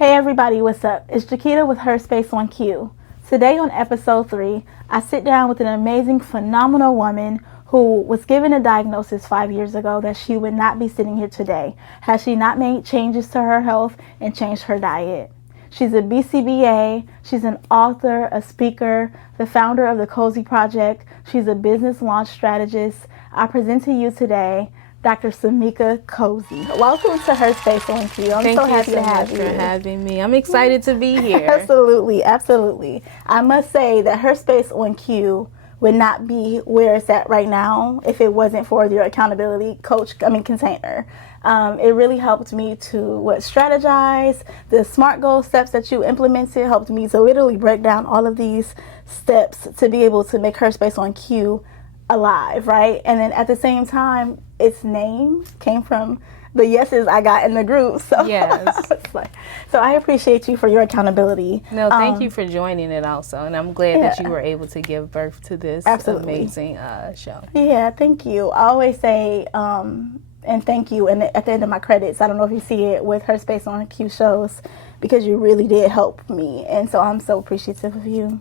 Hey everybody, what's up? It's Jaquita with HerSpace On Cue. Today on episode 3, I sit down with an amazing, phenomenal woman who was given a diagnosis 5 years ago that she would not be sitting here today had she not made changes to her health and changed her diet. She's a BCBA, she's an author, a speaker, the founder of the Cosey Project, she's a business launch strategist. I present to you today Dr. Sammika Cosey. Welcome to HerSpace On Cue. I'm so happy to have you. Thank you so much for having me. I'm excited to be here. Absolutely, absolutely. I must say that HerSpace On Cue would not be where it's at right now if it wasn't for your accountability container. It really helped me to strategize. The SMART goal steps that you implemented helped me to literally break down all of these steps to be able to make HerSpace On Cue alive, right? And then at the same time, its name came from the yeses I got in the group. So yes. So I appreciate you for your accountability. No, thank you for joining it also. And I'm glad that you were able to give birth to this amazing show. Yeah, thank you. I always say, and thank you, and at the end of my credits, I don't know if you see it with HerSpace On Cue shows, because you really did help me. And so I'm so appreciative of you.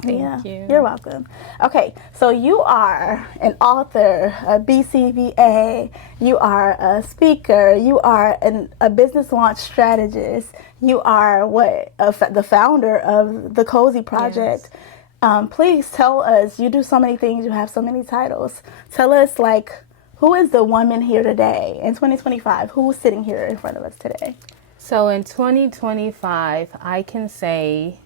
Thank you. You're welcome. Okay, so you are an author, a BCBA, you are a speaker, you are a business launch strategist, you are the founder of the Cosey Project. Yes. Please tell us, you do so many things, you have so many titles. Tell us, who is the woman here today in 2025? Who's sitting here in front of us today? So in 2025, I can say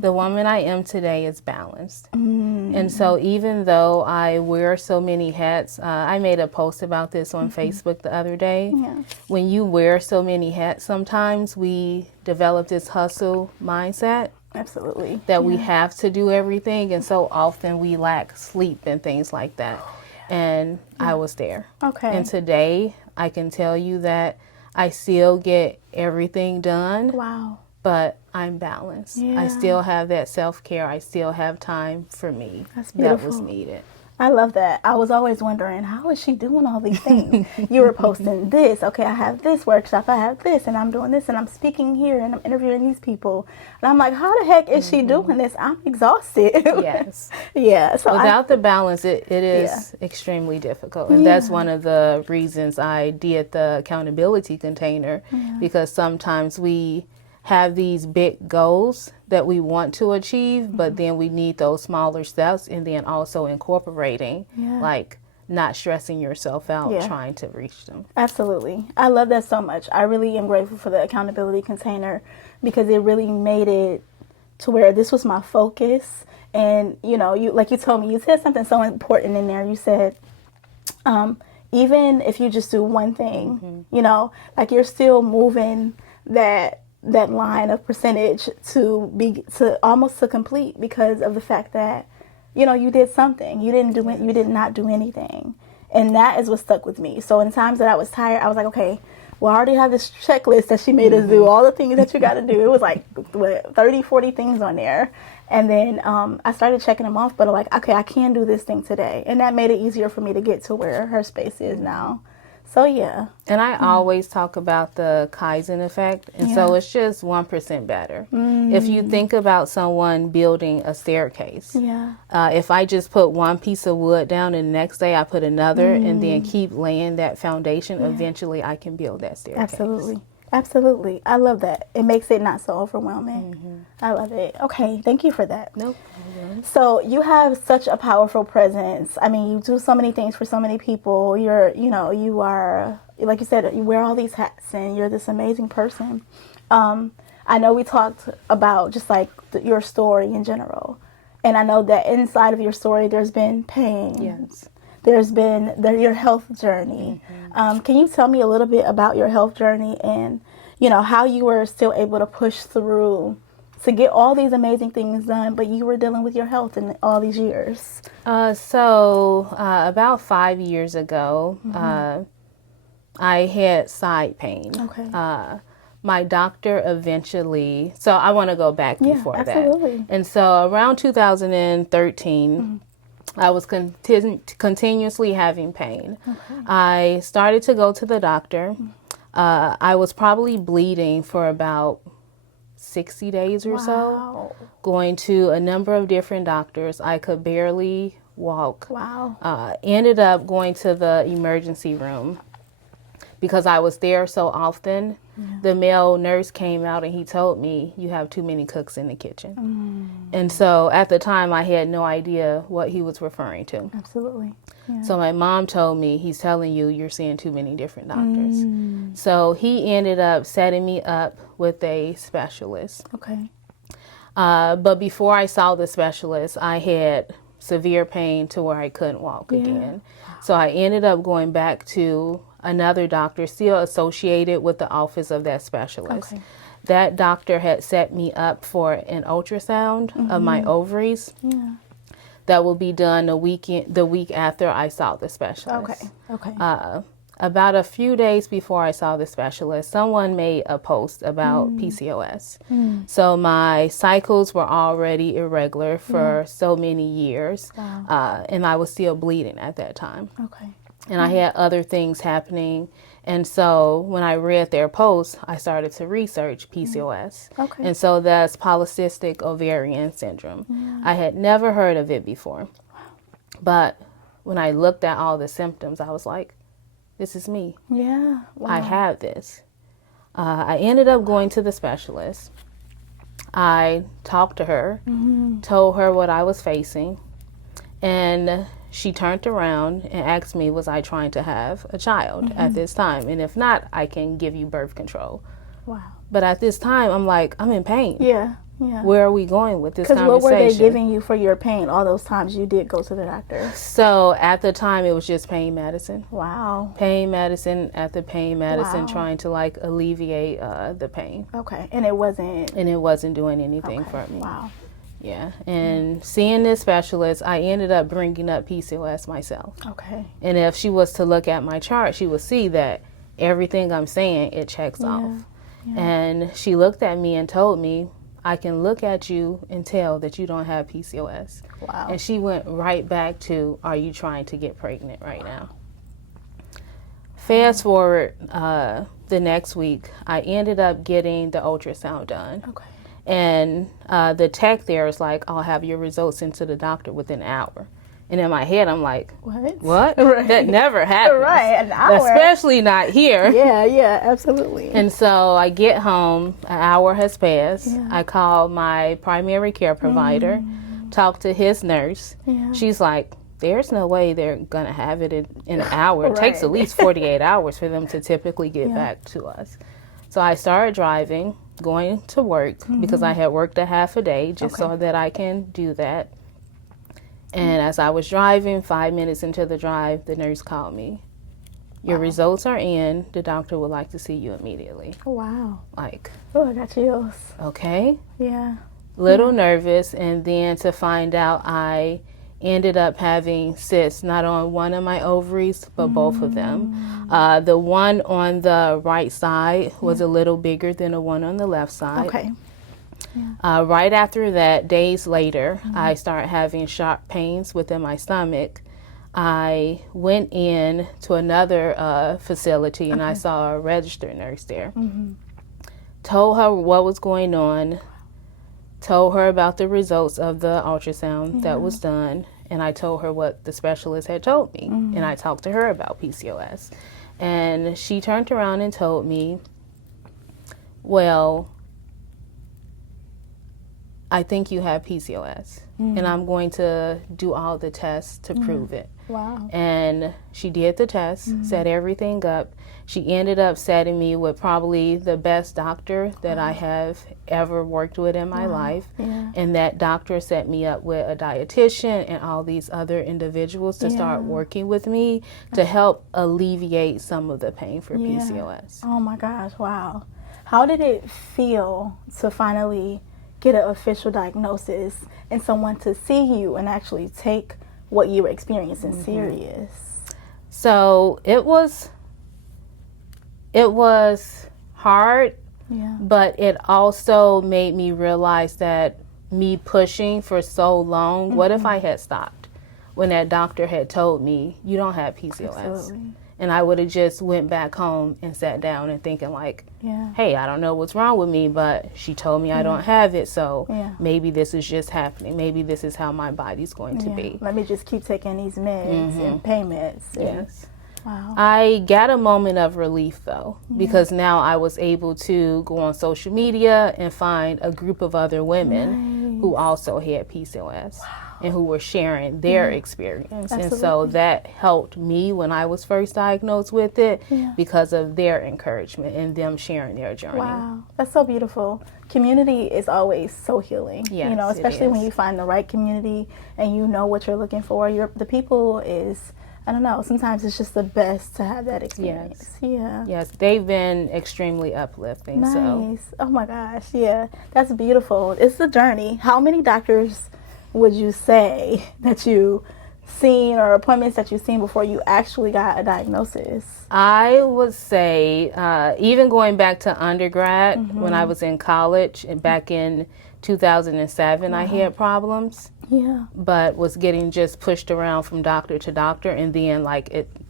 the woman I am today is balanced. And so even though I wear so many hats, I made a post about this on Facebook the other day. Yes. When you wear so many hats, sometimes we develop this hustle mindset. Absolutely. That we have to do everything, and so often we lack sleep and things like that. And I was there. Okay. And today I can tell you that I still get everything done. Wow. But I'm balanced. Yeah. I still have that self-care. I still have time for me. That's beautiful. That was needed. I love that. I was always wondering, how is she doing all these things? You were posting this. Okay, I have this workshop. I have this, and I'm doing this, and I'm speaking here, and I'm interviewing these people. And I'm like, how the heck is she doing this? I'm exhausted. Yes. Yeah. So without the balance, it is extremely difficult. And that's one of the reasons I did the accountability container, because sometimes we have these big goals that we want to achieve, but then we need those smaller steps, and then also incorporating, not stressing yourself out trying to reach them. Absolutely. I love that so much. I really am grateful for the accountability container, because it really made it to where this was my focus. And, you told me, you said something so important in there. You said, even if you just do one thing, you're still moving that line of percentage to almost to complete, because of the fact that you did something. You did not do anything, and that is what stuck with me. So in times that I was tired, I was like, okay, well, I already have this checklist that she made us do, all the things that you got to do. It was like 30, 40 things on there. And then I started checking them off, but I'm like, okay, I can do this thing today, and that made it easier for me to get to where HerSpace is now. So, yeah. And I always talk about the Kaizen effect. And so it's just 1% better. If you think about someone building a staircase, if I just put one piece of wood down and the next day I put another and then keep laying that foundation, eventually I can build that staircase. Absolutely. Absolutely. I love that. It makes it not so overwhelming. I love it. Okay. Thank you for that. No problem. So you have such a powerful presence. I mean, you do so many things for so many people. You are, like you said, you wear all these hats, and you're this amazing person. I know we talked about just your story in general. And I know that inside of your story, there's been pain. Yes. There's been your health journey. Can you tell me a little bit about your health journey and, how you were still able to push through to get all these amazing things done, but you were dealing with your health in all these years? About 5 years ago, I had side pain. Okay. My doctor eventually, so I want to go back before absolutely. that. And so around 2013, I was continuously having pain. Okay. I started to go to the doctor. I was probably bleeding for about 60 days or so, going to a number of different doctors. I could barely walk. Wow. Ended up going to the emergency room because I was there so often. The male nurse came out and he told me, you have too many cooks in the kitchen. And so at the time I had no idea what he was referring to. Absolutely. Yeah. So my mom told me, he's telling you you're seeing too many different doctors. So he ended up setting me up with a specialist. Okay. But before I saw the specialist, I had severe pain to where I couldn't walk again. So I ended up going back to another doctor, still associated with the office of that specialist. Okay. That doctor had set me up for an ultrasound of my ovaries. Yeah. That will be done the week after I saw the specialist. Okay. Okay. About a few days before I saw the specialist, someone made a post about PCOS. So my cycles were already irregular for so many years, and I was still bleeding at that time. Okay. And I had other things happening. And so when I read their post, I started to research PCOS. Okay. And so that's polycystic ovarian syndrome. I had never heard of it before. But when I looked at all the symptoms, I was like, this is me. Yeah. Wow. I have this. I ended up going to the specialist. I talked to her, told her what I was facing, and she turned around and asked me, was I trying to have a child at this time? And if not, I can give you birth control. Wow. But at this time, I'm like, I'm in pain. Yeah. Yeah. Where are we going with this conversation? Because what were they giving you for your pain all those times you did go to the doctor? So at the time, it was just pain medicine. Wow. Pain medicine after pain medicine, trying to like alleviate the pain. Okay. And it wasn't doing anything for me. Wow. Yeah. And seeing this specialist, I ended up bringing up PCOS myself. Okay. And if she was to look at my chart, she would see that everything I'm saying, it checks off. Yeah. And she looked at me and told me, I can look at you and tell that you don't have PCOS. Wow. And she went right back to, are you trying to get pregnant right now? Fast forward the next week, I ended up getting the ultrasound done. Okay. And the tech there is like, I'll have your results into the doctor within an hour. And in my head, I'm like, what? Right. That never happens. Right, an hour. Especially not here. Yeah, absolutely. And so I get home, an hour has passed. Yeah. I call my primary care provider, talk to his nurse. Yeah. She's like, there's no way they're going to have it in an hour. It takes at least 48 hours for them to typically get back to us. So I started driving, going to work because I had worked a half a day just so that I can do that. And as I was driving, 5 minutes into the drive, the nurse called me. Your results are in. The doctor would like to see you immediately. Oh, wow. Like, oh, I got chills. Okay. Yeah. Little nervous. And then to find out I ended up having cysts, not on one of my ovaries, but both of them. The one on the right side was a little bigger than the one on the left side. Okay. Right after that, days later, I started having sharp pains within my stomach. I went in to another facility and I saw a registered nurse there. Told her what was going on, told her about the results of the ultrasound that was done, and I told her what the specialist had told me. And I talked to her about PCOS. And she turned around and told me, well, I think you have PCOS, and I'm going to do all the tests to prove it. Wow. And she did the test, set everything up. She ended up setting me with probably the best doctor that I have ever worked with in my life. Yeah. And that doctor set me up with a dietitian and all these other individuals to start working with me to help alleviate some of the pain for PCOS. Oh my gosh, wow. How did it feel to finally get an official diagnosis and someone to see you and actually take what you were experiencing serious? So it was hard, but it also made me realize that me pushing for so long, what if I had stopped when that doctor had told me, you don't have PCOS? Absolutely. And I would have just went back home and sat down and thinking like, Yeah. hey, I don't know what's wrong with me, but she told me I don't have it, so maybe this is just happening. Maybe this is how my body's going to be. Let me just keep taking these meds and payments. Yes. Wow. I got a moment of relief though, because now I was able to go on social media and find a group of other women who also had PCOS and who were sharing their experience. Absolutely. And so that helped me when I was first diagnosed with it because of their encouragement and them sharing their journey. Wow, that's so beautiful. Community is always so healing. Yes, you know, especially it when is. you find the right community and you know what you're looking for. The people is, I don't know, sometimes it's just the best to have that experience. Yeah. Yes, they've been extremely uplifting. Nice. So Oh my gosh, yeah. That's beautiful. It's a journey. How many doctors would you say that you seen or appointments that you've seen before you actually got a diagnosis? I would say, even going back to undergrad, when I was in college and back in 2007, I had problems. Yeah. But was getting just pushed around from doctor to doctor, and then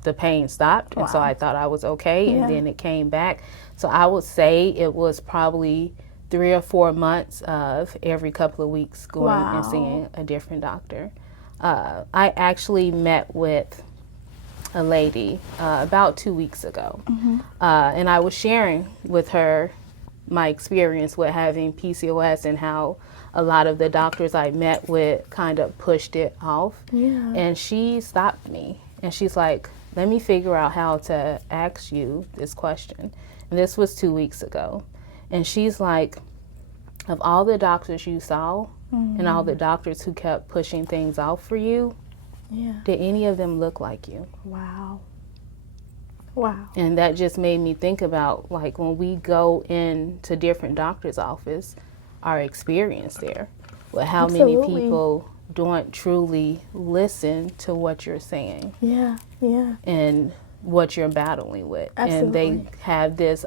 the pain stopped, and so I thought I was okay, and then it came back. So I would say it was probably 3 or 4 months of every couple of weeks going and seeing a different doctor. I actually met with a lady about 2 weeks ago, and I was sharing with her my experience with having PCOS and how a lot of the doctors I met with kind of pushed it off. Yeah. And she stopped me and she's like, let me figure out how to ask you this question. And this was 2 weeks ago. And she's like, of all the doctors you saw and all the doctors who kept pushing things off for you, did any of them look like you? Wow. Wow. And that just made me think about, like, when we go into different doctor's office, our experience there, with how many people don't truly listen to what you're saying. Yeah. And what you're battling with. Absolutely. And they have this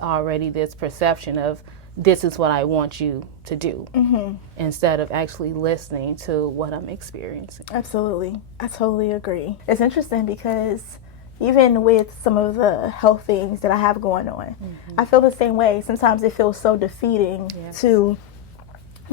perception of, this is what I want you to do, instead of actually listening to what I'm experiencing. Absolutely. I totally agree. It's interesting because even with some of the health things that I have going on, I feel the same way. Sometimes it feels so defeating to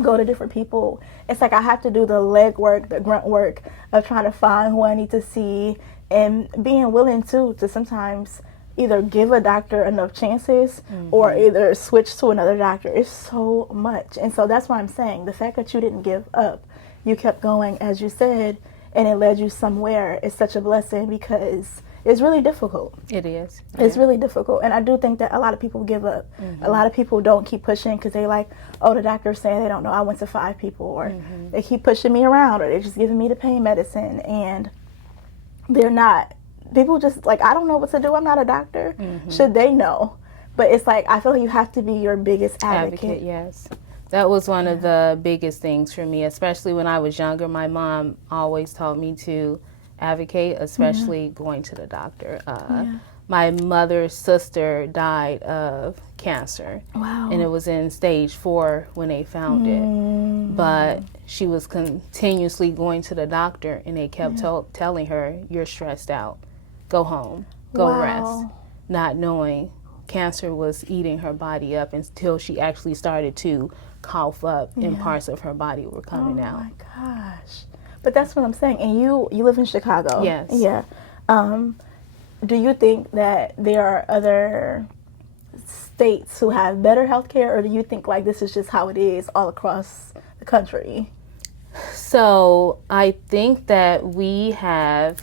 go to different people. It's like I have to do the leg work, the grunt work of trying to find who I need to see, and being willing to sometimes either give a doctor enough chances or either switch to another doctor. It's so much. And so that's why I'm saying the fact that you didn't give up, you kept going, as you said, and it led you somewhere, is such a blessing, because it's really difficult. It is. It's really difficult. And I do think that a lot of people give up. A lot of people don't keep pushing because they like, oh, the doctor's saying they don't know. I went to 5 people, or they keep pushing me around, or they're just giving me the pain medicine. And they're not. People just like, I don't know what to do. I'm not a doctor. Should they know? But it's like, I feel like you have to be your biggest advocate. Yes. That was one of the biggest things for me, especially when I was younger. My mom always taught me to advocate, especially going to the doctor. My mother's sister died of cancer. Wow. And it was in stage 4 when they found it. But she was continuously going to the doctor, and they kept telling her, you're stressed out. Go home. Go rest. Not knowing cancer was eating her body up until she actually started to cough up and parts of her body were coming out. Oh my gosh. But that's what I'm saying. And you live in Chicago. Yes. Yeah. Do you think that there are other states who have better healthcare, or do you think like this is just how it is all across the country? So I think that we have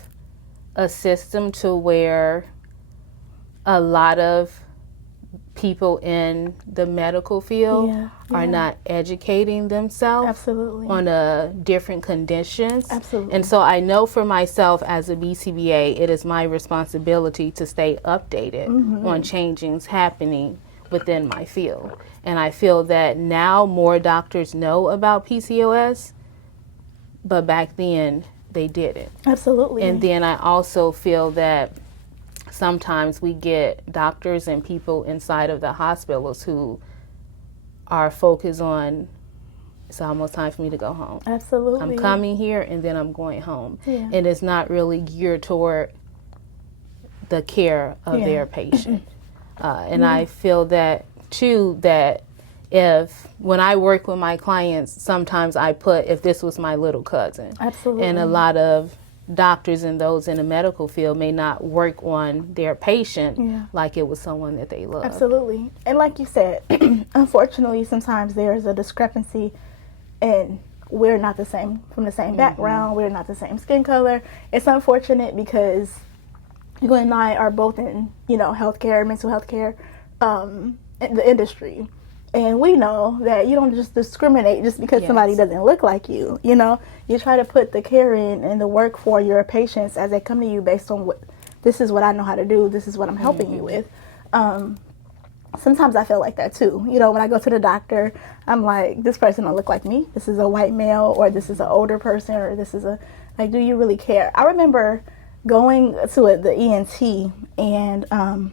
a system to where a lot of people in the medical field are not educating themselves on different conditions. Absolutely. And so I know for myself as a BCBA, it is my responsibility to stay updated on changes happening within my field. And I feel that now more doctors know about PCOS, but back then they didn't. Absolutely. And then I also feel that sometimes we get doctors and people inside of the hospitals who are focused on, it's almost time for me to go home. Absolutely. I'm coming here and then I'm going home. Yeah. And it's not really geared toward the care of their patient. And I feel that too, that when I work with my clients, sometimes I put, if this was my little cousin. Absolutely. And a lot of doctors and those in the medical field may not work on their patient like it was someone that they love. Absolutely. And like you said, unfortunately, sometimes there's a discrepancy, and we're not the same, from the same background, we're not the same skin color. It's unfortunate because you and I are both in, healthcare, mental health care, in the industry. And we know that you don't just discriminate just because somebody doesn't look like you. You try to put the care in and the work for your patients as they come to you based on this is what I know how to do, this is what I'm helping you with. Sometimes I feel like that too. When I go to the doctor, I'm like, this person don't look like me. This is a white male, or this is an older person, or this is do you really care? I remember going to the ENT, and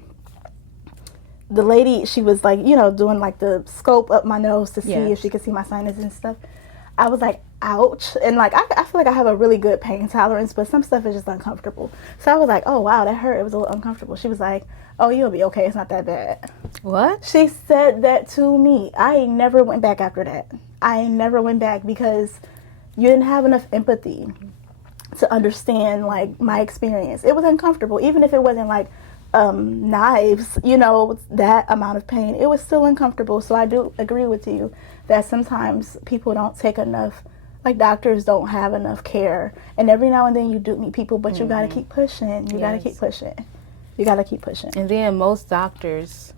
the lady, she was like, doing like the scope up my nose to see if she could see my sinus and stuff. I was like, ouch. And like, I feel like I have a really good pain tolerance, but some stuff is just uncomfortable. So I was like, oh wow, that hurt. It was a little uncomfortable. She was like, oh, you'll be okay. It's not that bad. What? She said that to me. I never went back after that. I never went back because you didn't have enough empathy to understand like my experience. It was uncomfortable, even if it wasn't like knives, that amount of pain. It was still uncomfortable. So I do agree with you that sometimes people don't take enough, like doctors don't have enough care. And every now and then you do meet people, but you got to keep pushing. You got to keep pushing. You got to keep pushing. And then most doctors,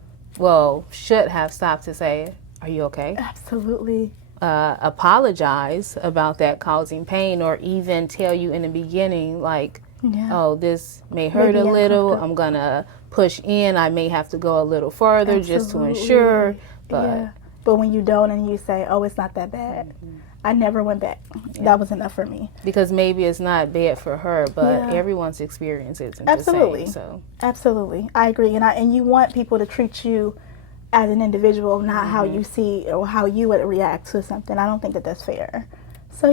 should have stopped to say, are you okay? Absolutely. Apologize about that causing pain, or even tell you in the beginning, like, oh, this may hurt a little. I'm going to push in. I may have to go a little further just to ensure. But when you don't and you say, oh, it's not that bad. I never went back. That was enough for me. Because maybe it's not bad for her, but everyone's experience isn't the same. So. Absolutely. I agree. And you want people to treat you as an individual, not how you see or how you would react to something. I don't think that that's fair. So,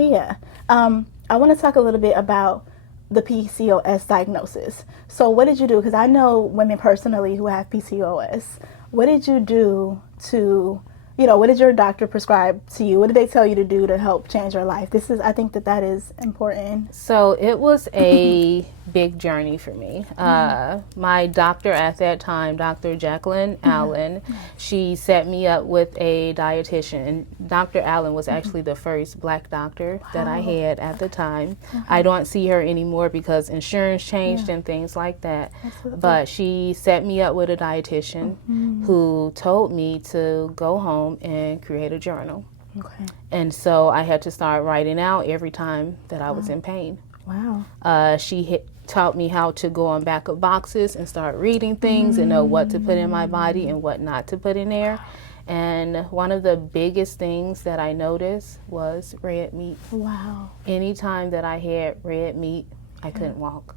I want to talk a little bit about the PCOS diagnosis. So what did you do? Because I know women personally who have PCOS. What did you do to, what did your doctor prescribe to you? What did they tell you to do to help change your life? I think that is important. So it was a big journey for me. My doctor at that time, Dr. Jacqueline Allen, she set me up with a dietitian. And Dr. Allen was actually the first Black doctor that I had at the time. I don't see her anymore because insurance changed and things like that. Absolutely. But she set me up with a dietitian who told me to go home and create a journal. Okay. And so I had to start writing out every time that I was in pain. Wow. She taught me how to go on back of boxes and start reading things and know what to put in my body and what not to put in there. And one of the biggest things that I noticed was red meat. Wow. Anytime that I had red meat, I couldn't walk.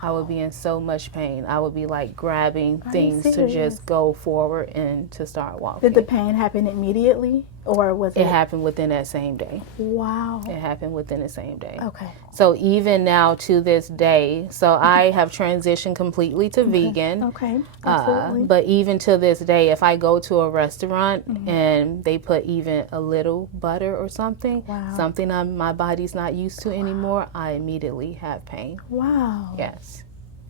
I would be in so much pain. I would be like grabbing things to just go forward and to start walking. Did the pain happen immediately, or was it? It happened within that same day. Wow. It happened within the same day. Okay. So even now to this day, so I have transitioned completely to vegan. Okay. Absolutely. But even to this day, if I go to a restaurant and they put even a little butter or something, something my body's not used to anymore, I immediately have pain. Wow. Yes.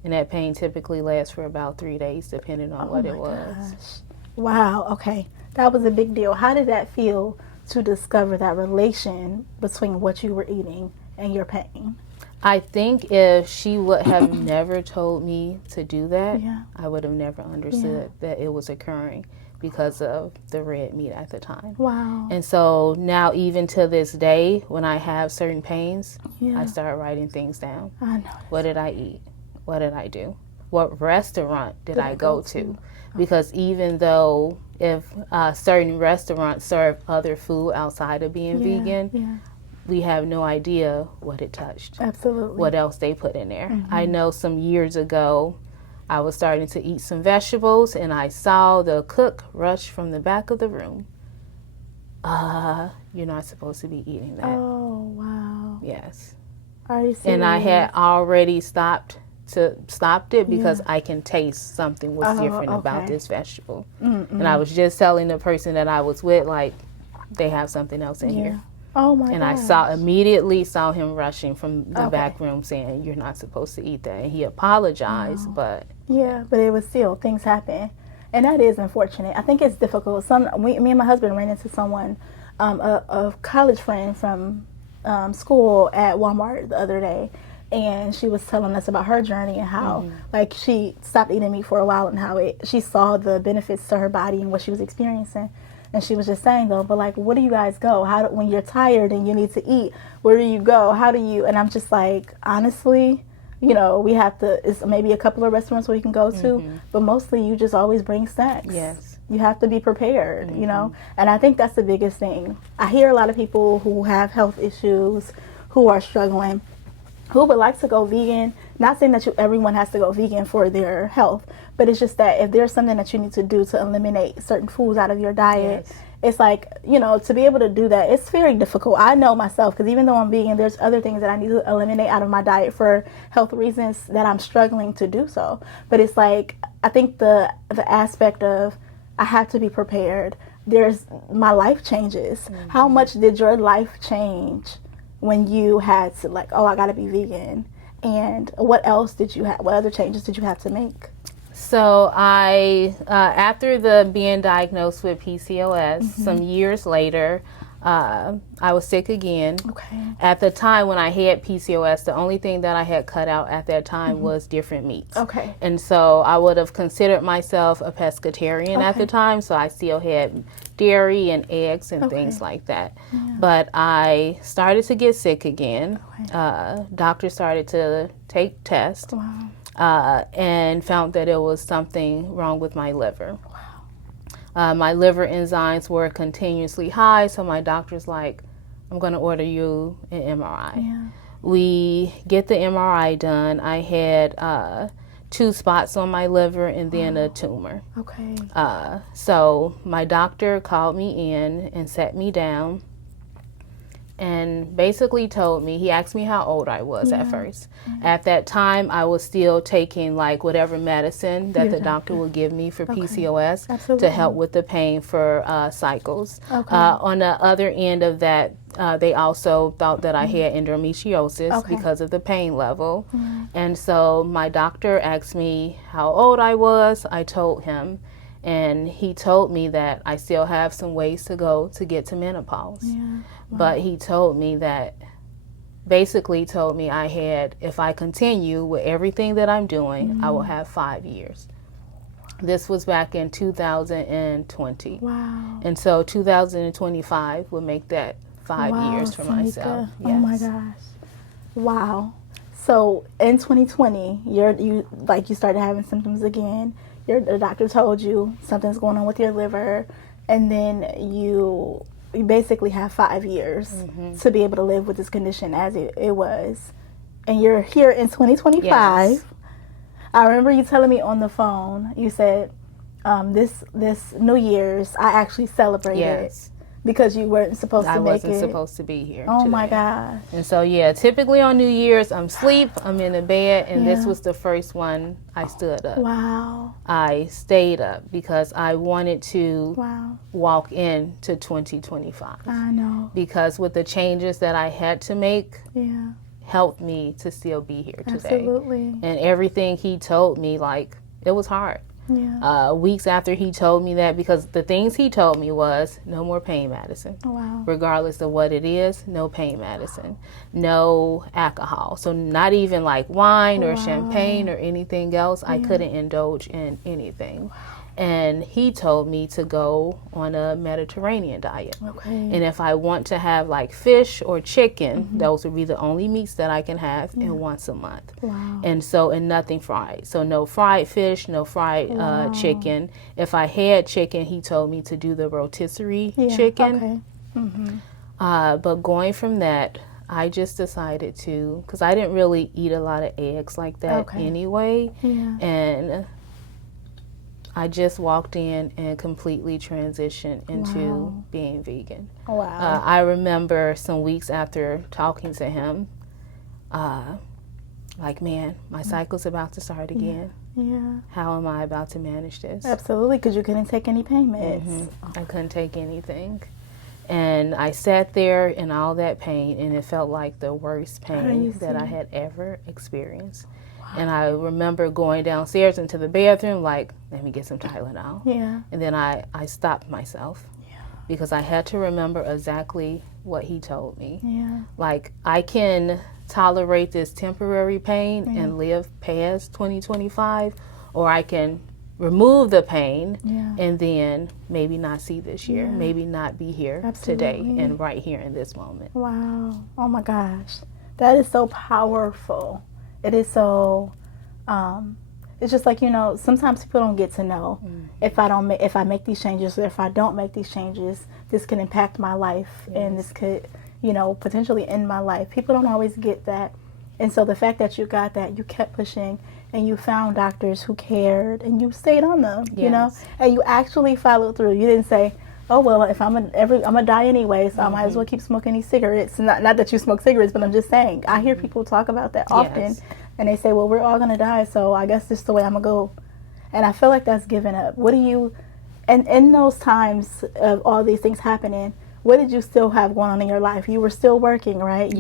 And that pain typically lasts for about 3 days, depending on what it was. Gosh. Wow. Okay. That was a big deal. How did that feel to discover that relation between what you were eating and your pain? I think if she would have never told me to do that, I would have never understood that it was occurring because of the red meat at the time. Wow. And so now, even to this day, when I have certain pains, I start writing things down. I know. What did I eat? What did I do? What restaurant did I go to? Because even though if certain restaurants serve other food outside of being vegan, we have no idea what it touched. Absolutely. What else they put in there. I know some years ago, I was starting to eat some vegetables and I saw the cook rush from the back of the room. You're not supposed to be eating that. Oh, wow. Yes. Are you serious? And I had already stopped stopped it because I can taste something was different about this vegetable. And I was just telling the person that I was with, like, they have something else in here. Oh my And gosh. I immediately saw him rushing from the back room saying, "You're not supposed to eat that." And he apologized, but yeah, but it was still, things happen, and that is unfortunate. I think it's difficult. Me and my husband ran into someone, a college friend from school at Walmart the other day, and she was telling us about her journey and how like she stopped eating meat for a while and how she saw the benefits to her body and what she was experiencing. And she was just saying, though, but like, where do you guys go? When you're tired and you need to eat, where do you go? How do you? And I'm just like, honestly, we have to, it's maybe a couple of restaurants we can go to, but mostly you just always bring snacks. Yes. You have to be prepared, and I think that's the biggest thing. I hear a lot of people who have health issues, who are struggling, who would like to go vegan. Not saying that everyone has to go vegan for their health, but it's just that if there's something that you need to do to eliminate certain foods out of your diet, it's like, to be able to do that, it's very difficult. I know myself, because even though I'm vegan, there's other things that I need to eliminate out of my diet for health reasons that I'm struggling to do so. But it's like, I think the aspect of I have to be prepared. My life changes. How much did your life change when you had to, like, I got to be vegan? And what else did you have? What other changes did you have to make? So I, after being diagnosed with PCOS, some years later, I was sick again. Okay. At the time when I had PCOS, the only thing that I had cut out at that time was different meats. Okay. And so I would have considered myself a pescatarian at the time, so I still had dairy and eggs and things like that. Yeah. But I started to get sick again. Okay. Doctor started to take tests. Wow. And found that it was something wrong with my liver. Wow. My liver enzymes were continuously high, so my doctor's like, I'm going to order you an MRI. Yeah. We get the MRI done. I had 2 spots on my liver and then a tumor. Okay. So my doctor called me in and sat me down and basically told me, he asked me how old I was at first. At that time, I was still taking like whatever medicine that the doctor would give me for PCOS to help with the pain for cycles. Okay. On the other end of that, they also thought that I had endometriosis because of the pain level. And so my doctor asked me how old I was. I told him. And he told me that I still have some ways to go to get to menopause. Yeah. Wow. But he basically told me I had, if I continue with everything that I'm doing, I will have 5 years. This was back in 2020. Wow. And so 2025 will make that 5 years for Sammika. myself. Yes. Oh my gosh. Wow. So in 2020, you started having symptoms again. The doctor told you something's going on with your liver, and then you basically have 5 years to be able to live with this condition as it was. And you're here in 2025. Yes. I remember you telling me on the phone, you said, this New Year's, I actually celebrated because you weren't supposed to make it. I wasn't supposed to be here today. My gosh. And so, typically on New Year's, I'm asleep, I'm in the bed, and this was the first one I stood up. Wow. I stayed up because I wanted to walk into 2025. I know. Because with the changes that I had to make, helped me to still be here today. Absolutely. And everything he told me, like, it was hard. Yeah. Weeks after he told me that, because the things he told me was no more pain medicine. Wow. Regardless of what it is, no pain medicine. No alcohol. So not even like wine or champagne or anything else. I couldn't indulge in anything. And he told me to go on a Mediterranean diet. Okay. And if I want to have like fish or chicken, those would be the only meats that I can have in once a month. Wow. And nothing fried. So no fried fish, no fried chicken. If I had chicken, he told me to do the rotisserie chicken. Okay. But going from that, I just decided to, because I didn't really eat a lot of eggs like that anyway. Yeah. And I just walked in and completely transitioned into being vegan. Wow. I remember some weeks after talking to him, like, man, my cycle's about to start again. Yeah. How am I about to manage this? Absolutely, because you couldn't take any payments. I couldn't take anything. And I sat there in all that pain, and it felt like the worst pain that I had ever experienced. Wow. And I remember going downstairs into the bathroom, like, let me get some Tylenol. Yeah. And then I stopped myself because I had to remember exactly what he told me. Yeah. Like, I can tolerate this temporary pain and live past 2025, or I can remove the pain and then maybe not see this year, maybe not be here today and right here in this moment. Wow. Oh my gosh. That is so powerful. It is so, it's just like, you know, sometimes people don't get to know if I make these changes or if I don't make these changes, this can impact my life and this could, you know, potentially end my life. People don't always get that. And so the fact that you got that, you kept pushing and you found doctors who cared and you stayed on them, you know, and you actually followed through. You didn't say, oh, well, if I'm gonna die anyway, so I might as well keep smoking these cigarettes. Not that you smoke cigarettes, but I'm just saying, I hear people talk about that often and they say, well, we're all gonna die, so I guess this is the way I'm gonna go. And I feel like that's giving up. What do you, and in those times of all these things happening, what did you still have going on in your life? You were still working, right?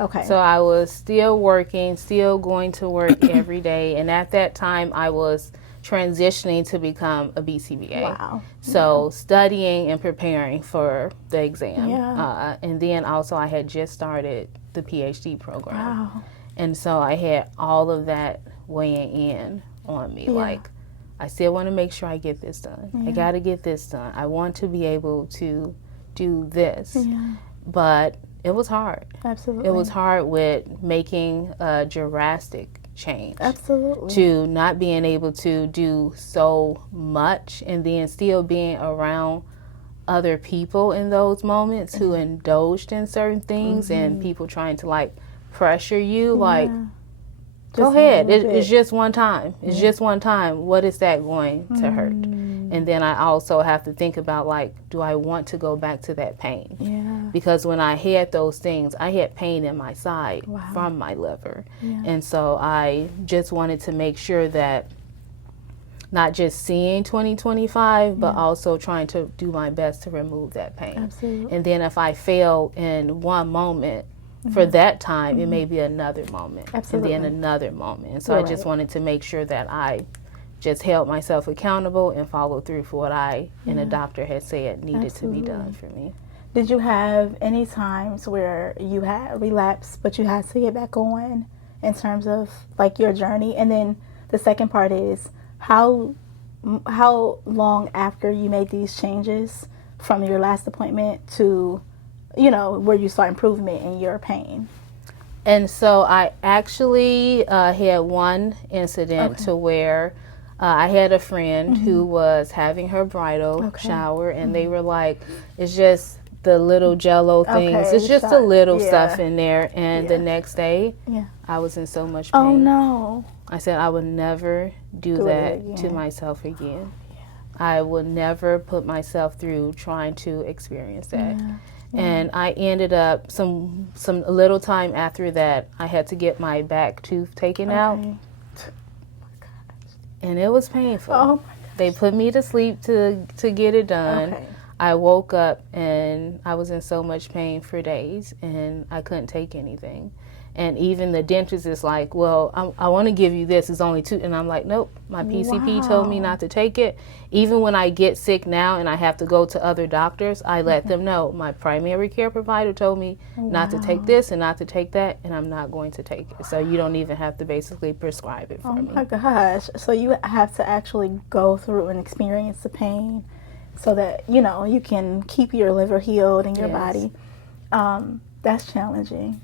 Okay. So I was still working, still going to work every day. And at that time, I was transitioning to become a BCBA. Wow. So studying and preparing for the exam. Yeah. And then also I had just started the PhD program. Wow. And so I had all of that weighing in on me. Like, I still want to make sure I get this done. I got to get this done. I want to be able to do this. But it was hard. Absolutely. It was hard with making a drastic change. Absolutely. To not being able to do so much and then still being around other people in those moments who indulged in certain things and people trying to like pressure you like, go ahead. It's just one time. It's just one time. What is that going to hurt? And then I also have to think about, like, do I want to go back to that pain? Yeah. Because when I had those things, I had pain in my side from my liver. And so I just wanted to make sure that not just seeing 2025, but also trying to do my best to remove that pain. Absolutely. And then if I fail in one moment, for that time, it may be another moment. Absolutely. And then another moment. And so I just wanted to make sure that I just held myself accountable and followed through for what I and the doctor had said needed to be done for me. Did you have any times where you had relapsed, but you had to get back on in terms of like your journey? And then the second part is how long after you made these changes from your last appointment to, you know, where you saw improvement in your pain? And so I actually had one incident to where I had a friend who was having her bridal shower, and they were like, it's just the little jello things. It's just the little stuff in there. And the next day, I was in so much pain. Oh, no. I said I would never do that to myself again. I would never put myself through trying to experience that. And I ended up, a little time after that, I had to get my back tooth taken out. And it was painful. Oh my gosh. They put me to sleep to get it done. I woke up and I was in so much pain for days and I couldn't take anything. And even the dentist is like, well, I want to give you this. It's only 2. And I'm like, nope, my PCP told me not to take it. Even when I get sick now and I have to go to other doctors, I let them know. My primary care provider told me not to take this and not to take that, and I'm not going to take it. So you don't even have to basically prescribe it for me. Oh my gosh. So you have to actually go through and experience the pain so that, you know, you can keep your liver healed in your body. That's challenging.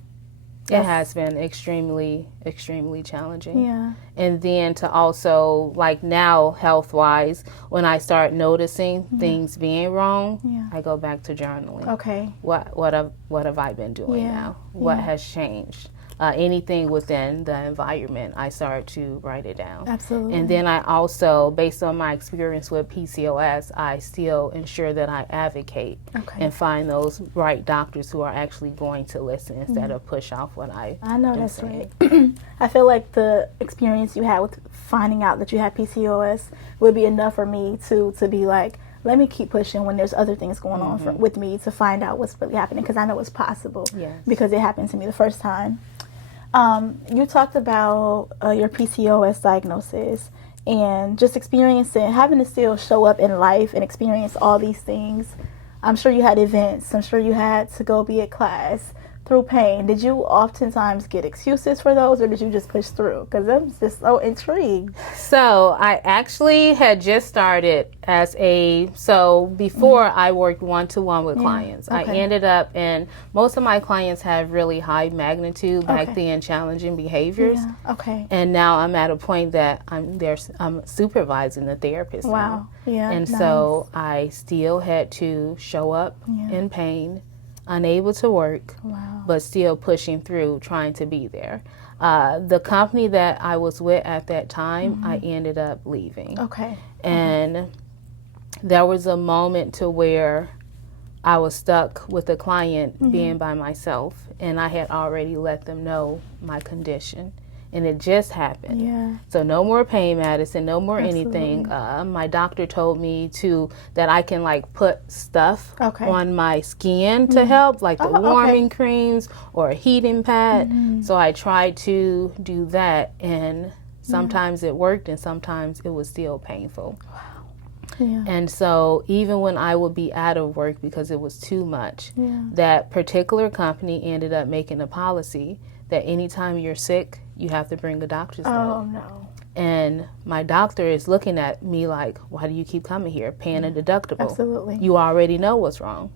It has been extremely, extremely challenging. Yeah. And then to also, like now, health-wise, when I start noticing things being wrong, I go back to journaling. Okay. What have I been doing now? What has changed? anything within the environment, I started to write it down. Absolutely. And then I also, based on my experience with PCOS, I still ensure that I advocate and find those right doctors who are actually going to listen instead of push off what I know that's saying. Right. I feel like the experience you had with finding out that you had PCOS would be enough for me to be like, let me keep pushing when there's other things going on with me to find out what's really happening, because I know it's possible because it happened to me the first time. You talked about your PCOS diagnosis and just experiencing, having to still show up in life and experience all these things. I'm sure you had events. I'm sure you had to go be at class through pain. Did you oftentimes get excuses for those, or did you just push through? Because I'm just so intrigued. So I actually had just started before I worked one-to-one with clients. I ended up, and most of my clients have really high magnitude, lengthy and challenging behaviors. And now I'm at a point that I'm supervising the therapist now. And so I still had to show up in pain, unable to work, but still pushing through, trying to be there. The company that I was with at that time, I ended up leaving. And there was a moment to where I was stuck with a client being by myself, and I had already let them know my condition. And it just happened. So no more pain medicine, no more anything. My doctor told me that I can like put stuff on my skin to help, like the warming creams or a heating pad. So I tried to do that, and sometimes it worked and sometimes it was still painful. And so even when I would be out of work because it was too much, that particular company ended up making a policy that anytime you're sick, you have to bring a doctor's note. No. And my doctor is looking at me like, why do you keep coming here, paying a deductible? Absolutely. You already know what's wrong.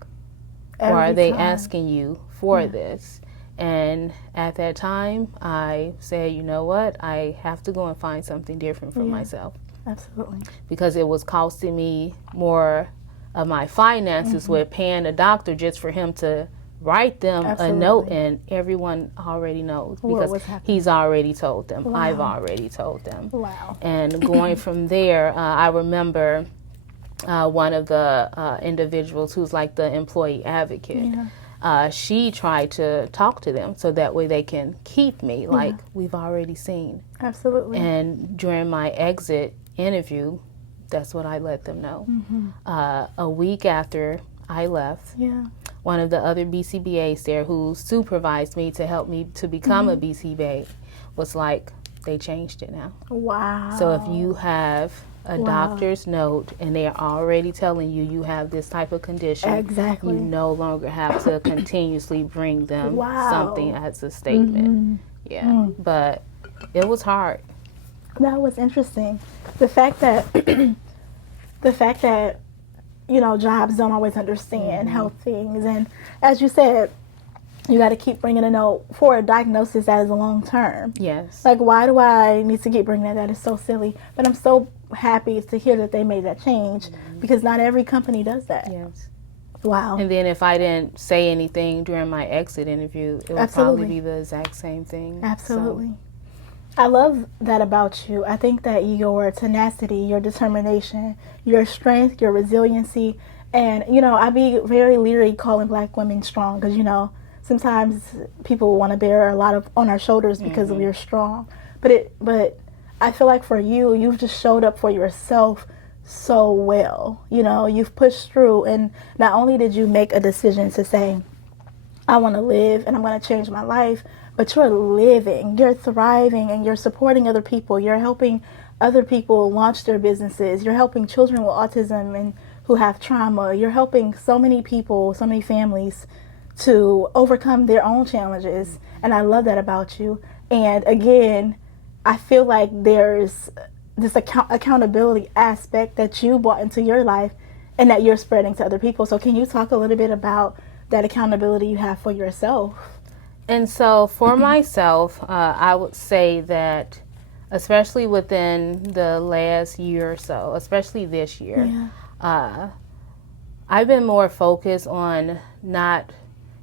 Or are they asking you for this? And at that time, I said, you know what? I have to go and find something different for myself. Absolutely. Because it was costing me more of my finances with paying a doctor just for him to write them a note, and everyone already knows because he's already told them. I've already told them. And going from there, I remember one of the individuals who's like the employee advocate. She tried to talk to them so that way they can keep me, like we've already seen. Absolutely. And during my exit interview, that's what I let them know. A week after I left, one of the other BCBAs there who supervised me to help me to become a BCBA was like, they changed it now. So if you have a doctor's note and they're already telling you you have this type of condition, you no longer have to continuously bring them something as a statement. But it was hard. That was interesting. The fact that you know, jobs don't always understand health things, and as you said, you got to keep bringing a note for a diagnosis that is a long term. Like, why do I need to keep bringing that? That is so silly. But I'm so happy to hear that they made that change because not every company does that. And then if I didn't say anything during my exit interview, it would probably be the exact same thing. So. I love that about you. I think that your tenacity, your determination, your strength, your resiliency, and, you know, I'd be very leery calling Black women strong because, you know, sometimes people want to bear a lot of on our shoulders because we're strong. But I feel like for you, you've just showed up for yourself so well. You know, you've pushed through, and not only did you make a decision to say, I want to live and I'm going to change my life, but you're living, you're thriving, and you're supporting other people. You're helping other people launch their businesses. You're helping children with autism and who have trauma. You're helping so many people, so many families to overcome their own challenges. And I love that about you. And again, I feel like there's this accountability aspect that you brought into your life and that you're spreading to other people. So can you talk a little bit about that accountability you have for yourself? And so for myself, I would say that especially within the last year or so, especially this year, I've been more focused on not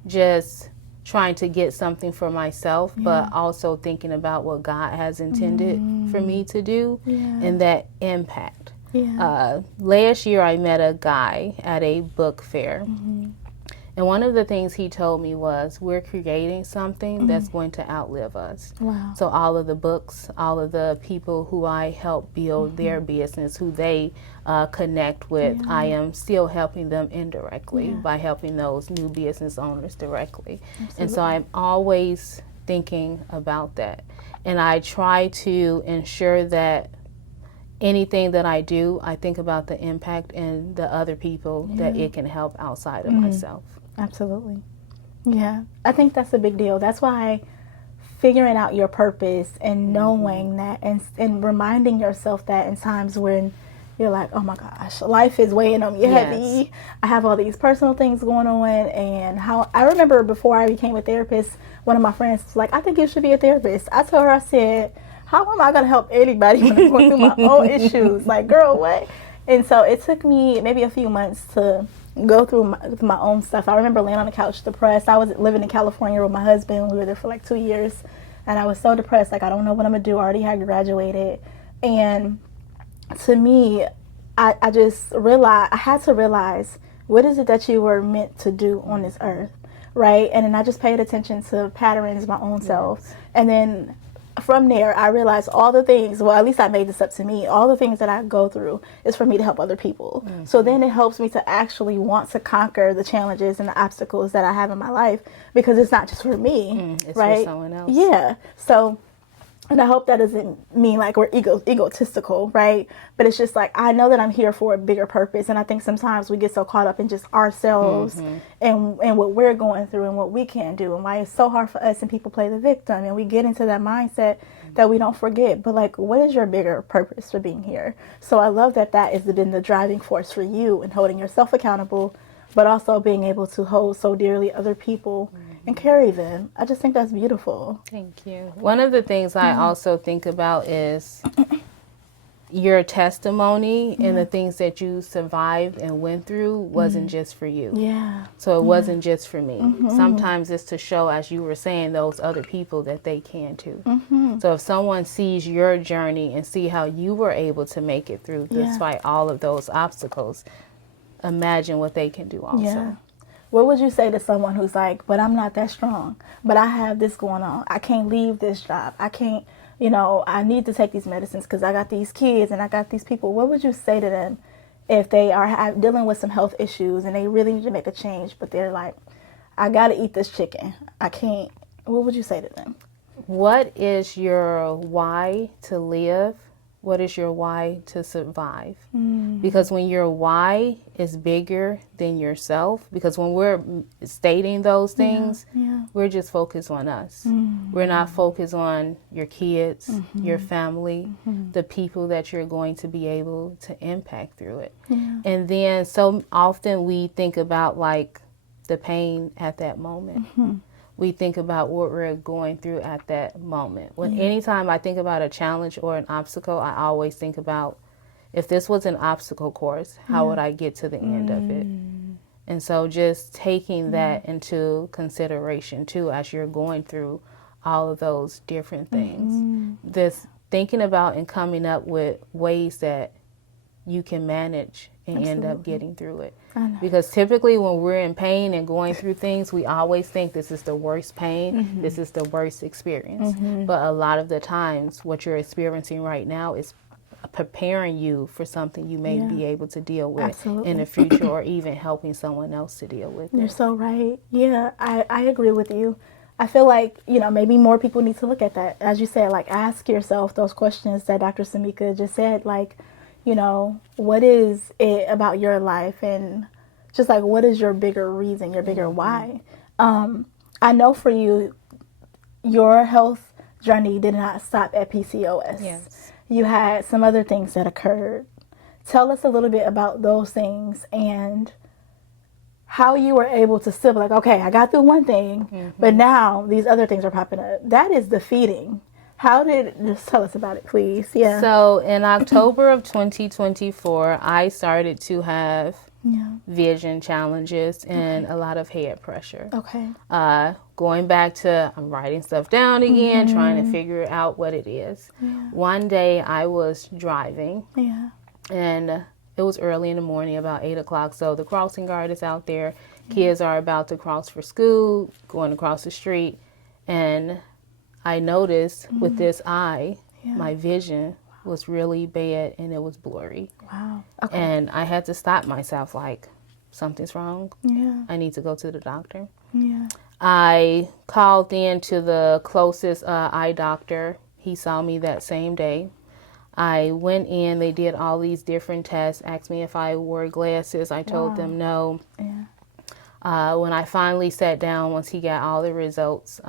just trying to get something for myself, but also thinking about what God has intended for me to do and that impact. Last year I met a guy at a book fair. And one of the things he told me was, we're creating something that's going to outlive us. Wow. So all of the books, all of the people who I help build their business, who they connect with, I am still helping them indirectly by helping those new business owners directly. Absolutely. And so I'm always thinking about that. And I try to ensure that anything that I do, I think about the impact and the other people that it can help outside of myself. Absolutely. Yeah. I think that's a big deal. That's why figuring out your purpose and knowing that and reminding yourself that in times when you're like, oh my gosh, life is weighing on me heavy. I have all these personal things going on. And how I remember before I became a therapist, one of my friends was like, I think you should be a therapist. I told her, I said, how am I going to help anybody when I'm going through my own issues? Like, girl, what? And so it took me maybe a few months to go through my own stuff. I remember laying on the couch depressed. I was living in California with my husband. We were there for like 2 years. And I was so depressed. Like, I don't know what I'm going to do. I already had graduated. And to me, I just realized, I had to realize, what is it that you were meant to do on this earth, right? And then I just paid attention to patterns, my own self. And then from there, I realized all the things, well, at least I made this up to me, all the things that I go through is for me to help other people. So then it helps me to actually want to conquer the challenges and the obstacles that I have in my life, because it's not just for me, it's right? for someone else. Yeah. So, and I hope that doesn't mean like we're egotistical, right? But it's just like, I know that I'm here for a bigger purpose. And I think sometimes we get so caught up in just ourselves and what we're going through and what we can't do, and why it's so hard for us, and people play the victim, and we get into that mindset that we don't forget. But like, what is your bigger purpose for being here? So I love that that has been the driving force for you in holding yourself accountable, but also being able to hold so dearly other people and carry them. I just think that's beautiful. Thank you. One of the things I also think about is your testimony and the things that you survived and went through wasn't just for you. Yeah. So it wasn't just for me. Sometimes it's to show, as you were saying, those other people that they can too. So if someone sees your journey and see how you were able to make it through despite all of those obstacles, imagine what they can do also. Yeah. What would you say to someone who's like, but I'm not that strong, but I have this going on. I can't leave this job. I can't, I need to take these medicines because I got these kids and I got these people. What would you say to them if they are dealing with some health issues and they really need to make a change, but they're like, I got to eat this chicken. I can't. What would you say to them? What is your why to live? What is your why to survive? Because when your why is bigger than yourself, because when we're stating those things, we're just focused on us. We're not focused on your kids, your family, the people that you're going to be able to impact through it. And then so often we think about like the pain at that moment. We think about what we're going through at that moment. Anytime I think about a challenge or an obstacle, I always think about, if this was an obstacle course, how would I get to the end of it? And so just taking that into consideration too, as you're going through all of those different things. This thinking about and coming up with ways that you can manage and end up getting through it. Because typically when we're in pain and going through things, we always think this is the worst pain, this is the worst experience. But a lot of the times what you're experiencing right now is preparing you for something you may be able to deal with in the future, or even helping someone else to deal with it. You're so right. Yeah, I agree with you. I feel like, maybe more people need to look at that. As you said, like, ask yourself those questions that Dr. Sammika just said, like, what is it about your life, and just like, what is your bigger reason, your bigger why? I know for you, your health journey did not stop at PCOS. Yes. You had some other things that occurred. Tell us a little bit about those things and how you were able to still be like, okay, I got through one thing, but now these other things are popping up. That is defeating. Just tell us about it, please. Yeah. So in October of 2024, I started to have vision challenges, and a lot of head pressure. Okay. Going back to, I'm writing stuff down again, trying to figure out what it is. Yeah. One day I was driving, Yeah. and it was early in the morning, about 8 o'clock, so the crossing guard is out there. Kids are about to cross for school, going across the street, and I noticed with this eye, my vision was really bad and it was blurry. Wow. Okay. And I had to stop myself, like, something's wrong. Yeah. I need to go to the doctor. Yeah. I called in to the closest eye doctor. He saw me that same day. I went in, they did all these different tests, asked me if I wore glasses. I told them no. Yeah. When I finally sat down, once he got all the results,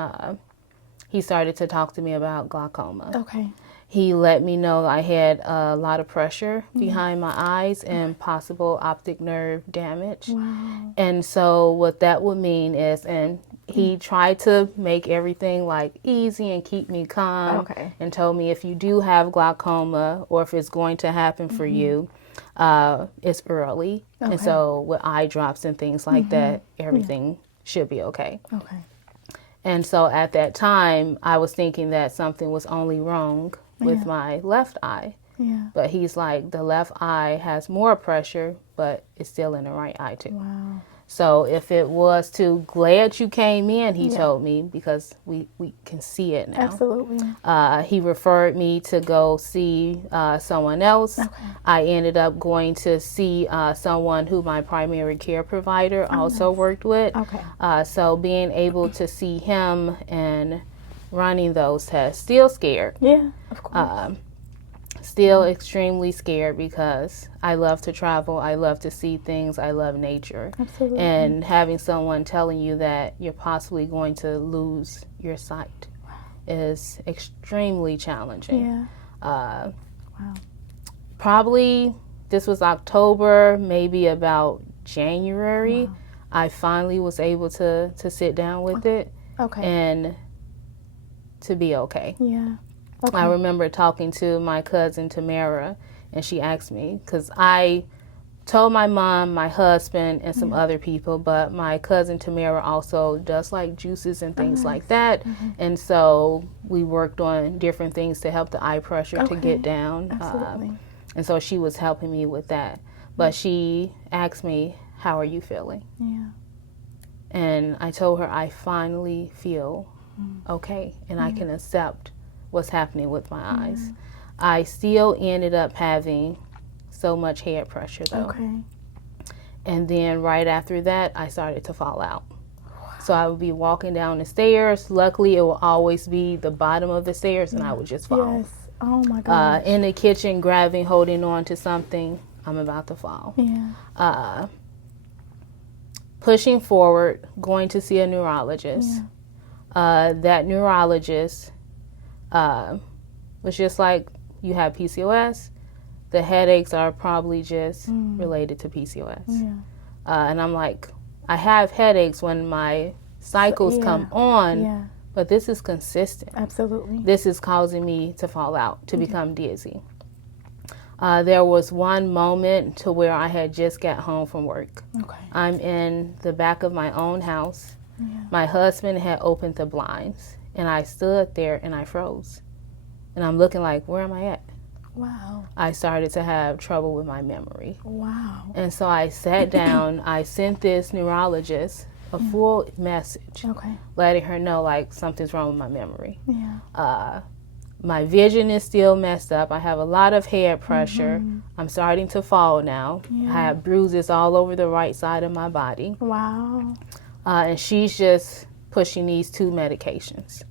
he started to talk to me about glaucoma. Okay. He let me know I had a lot of pressure behind my eyes and possible optic nerve damage. Wow. And so what that would mean is, and he tried to make everything like easy and keep me calm, and told me if you do have glaucoma or if it's going to happen for you, it's early. And so with eye drops and things like that, everything should be okay. Okay. And so at that time, I was thinking that something was only wrong with my left eye. Yeah. But he's like, the left eye has more pressure, but it's still in the right eye too. Wow. So if it was to, glad you came in, he told me, because we can see it now. Absolutely. He referred me to go see someone else. Okay. I ended up going to see someone who my primary care provider also worked with. Okay. So being able to see him and running those tests, still scared. Yeah, of course. Still extremely scared because I love to travel. I love to see things. I love nature. Absolutely. And having someone telling you that you're possibly going to lose your sight is extremely challenging. Yeah. Wow. Probably this was October, maybe about January. Wow. I finally was able to sit down with it Okay. and to be okay. Yeah. Okay. I remember talking to my cousin Tamara, and she asked me, because I told my mom, my husband, and some other people, but my cousin Tamara also does like juices and things like that. And so we worked on different things to help the eye pressure to get down. Absolutely. And so she was helping me with that. But she asked me, how are you feeling? Yeah. And I told her I finally feel okay, and I can accept what's happening with my eyes. I still ended up having so much head pressure though. Okay. And then right after that, I started to fall out. So I would be walking down the stairs. Luckily, it will always be the bottom of the stairs, and I would just fall. Yes. Oh my gosh. In the kitchen, grabbing, holding on to something, I'm about to fall. Yeah. Pushing forward, going to see a neurologist. That neurologist was just like, you have PCOS. The headaches are probably just related to PCOS. Yeah. And I'm like, I have headaches when my cycles come on, Yeah. but this is consistent. Absolutely. This is causing me to fall out, to become dizzy. There was one moment to where I had just got home from work. Okay. I'm in the back of my own house. Yeah. My husband had opened the blinds, and I stood there and I froze. And I'm looking like, where am I at? Wow. I started to have trouble with my memory. Wow. And so I sat down, I sent this neurologist a full message, Okay. letting her know like something's wrong with my memory. Yeah. My vision is still messed up. I have a lot of head pressure. I'm starting to fall now. Yeah. I have bruises all over the right side of my body. Wow. And she's just pushing these 2 medications.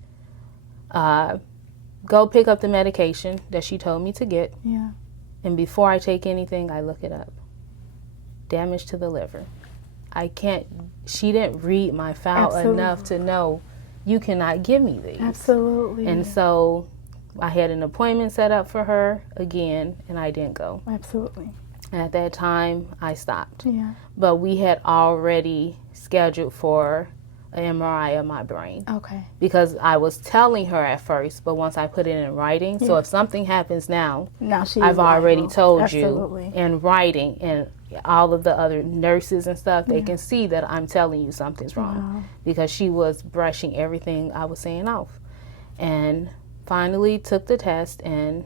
Go pick up the medication that she told me to get. Yeah. And before I take anything, I look it up. Damage to the liver. She didn't read my file enough to know you cannot give me these. Absolutely. And so I had an appointment set up for her again, and I didn't go. Absolutely. And at that time, I stopped. Yeah. But we had already scheduled for an MRI of my brain. Okay. Because I was telling her at first, but once I put it in writing, so if something happens now I've already told you in writing, and all of the other nurses and stuff, they can see that I'm telling you something's wrong, because she was brushing everything I was saying off. And finally took the test, and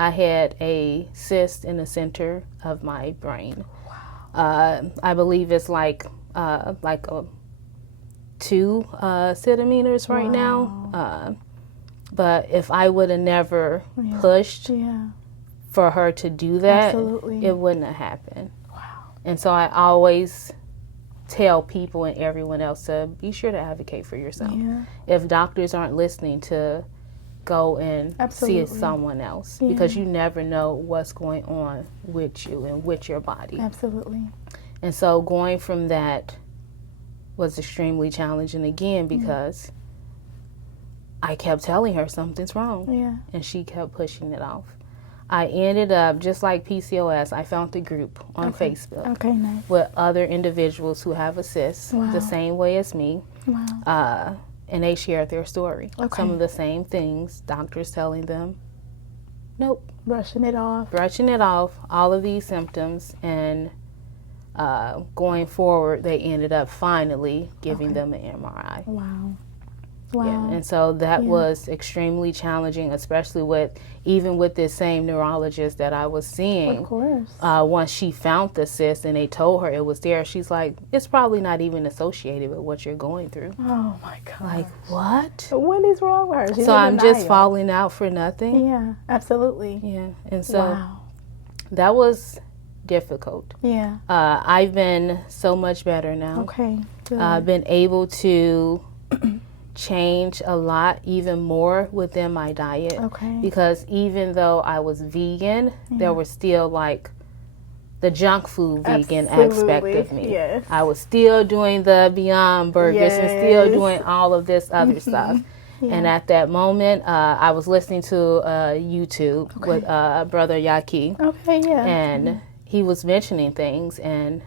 I had a cyst in the center of my brain. I believe it's like a 2 centimeters right now. But if I would have never pushed for her to do that, it wouldn't have happened. Wow. And so I always tell people and everyone else to be sure to advocate for yourself. Yeah. If doctors aren't listening, to go and see someone else, because you never know what's going on with you and with your body. Absolutely. And so going from that was extremely challenging again, because I kept telling her something's wrong. Yeah. And she kept pushing it off. I ended up, just like PCOS, I found a group on Facebook Nice. with other individuals who have a cyst the same way as me. Wow. And they shared their story. Some of the same things, doctors telling them, nope. Brushing it off, all of these symptoms. And going forward, they ended up finally giving them an MRI. Wow. Yeah, and so that was extremely challenging, especially even with this same neurologist that I was seeing. Of course. Once she found the cyst and they told her it was there, she's like, it's probably not even associated with what you're going through. Oh my God. Like, what? What is wrong with her? So I'm just falling out for nothing. Yeah, absolutely. Yeah, and so that was difficult. Yeah. I've been so much better now. Okay. I've been able to change a lot, even more within my diet. Because even though I was vegan, there was still like the junk food vegan aspect of me. Yes. I was still doing the Beyond Burgers and still doing all of this other stuff. And at that moment, I was listening to YouTube with Brother Yaki. And he was mentioning things, and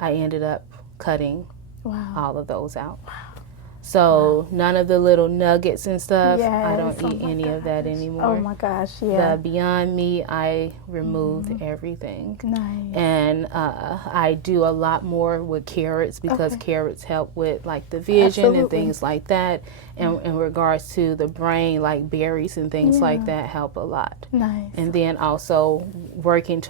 I ended up cutting all of those out. So none of the little nuggets and stuff, I don't eat any of that anymore. Oh my gosh, yeah. The Beyond Meat, I removed everything. Nice. And I do a lot more with carrots, because carrots help with like the vision and things like that. And in regards to the brain, like berries and things like that help a lot. Nice. And then also working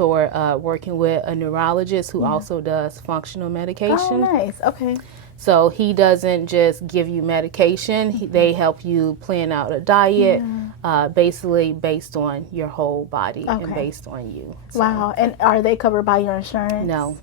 with a neurologist who also does functional medication. Oh, nice. Okay. So he doesn't just give you medication. They help you plan out a diet, basically based on your whole body and based on you. So, wow. And are they covered by your insurance? No.